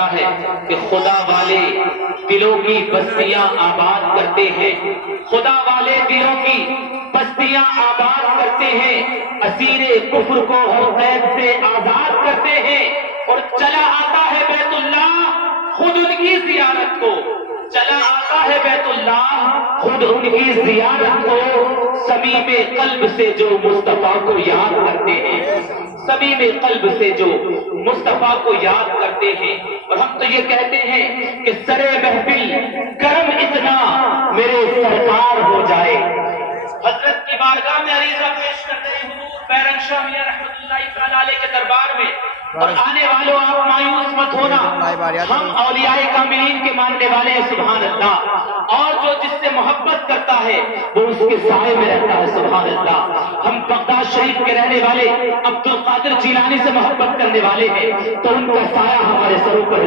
فرماتا ہے کہ خدا والے دلوں کی بستیاں آباد کرتے ہیں، خدا والے دلوں کی بستیاں آباد کرتے ہیں، اسیر کفر کو ہر قید سے آزاد کرتے ہیں، اور چلا آتا ہے بیت اللہ خود ان کی زیارت کو، چلا آتا ہے بیت اللہ خود ان کی زیارت کو، صمیم قلب سے جو مصطفیٰ کو یاد کرتے ہیں، صمیم قلب سے جو مصطفیٰ کو یاد کرتے ہیں۔ اور ہم تو یہ کہتے ہیں کہ سرے محفل کرم اتنا میرے سرکار ہو جائے، حضرت کی بارگاہ میں عریضہ پیش کرتے ہیں حضور بیرنگ شاہ میاں رحمۃ اللہ تعالیٰ علیہ کے دربار میں، اور آنے والوں آپ مایوس مت ہونا، ہم اولیاء کاملین کے ماننے والے ہیں سبحان اللہ، اور جو جس سے محبت کرتا ہے وہ اس کے سائے میں رہتا ہے سبحان اللہ۔ ہم بغداد شریف کے رہنے والے عبد القادر جیلانی سے محبت کرنے والے ہیں تو ان کا سایہ ہمارے سروں پر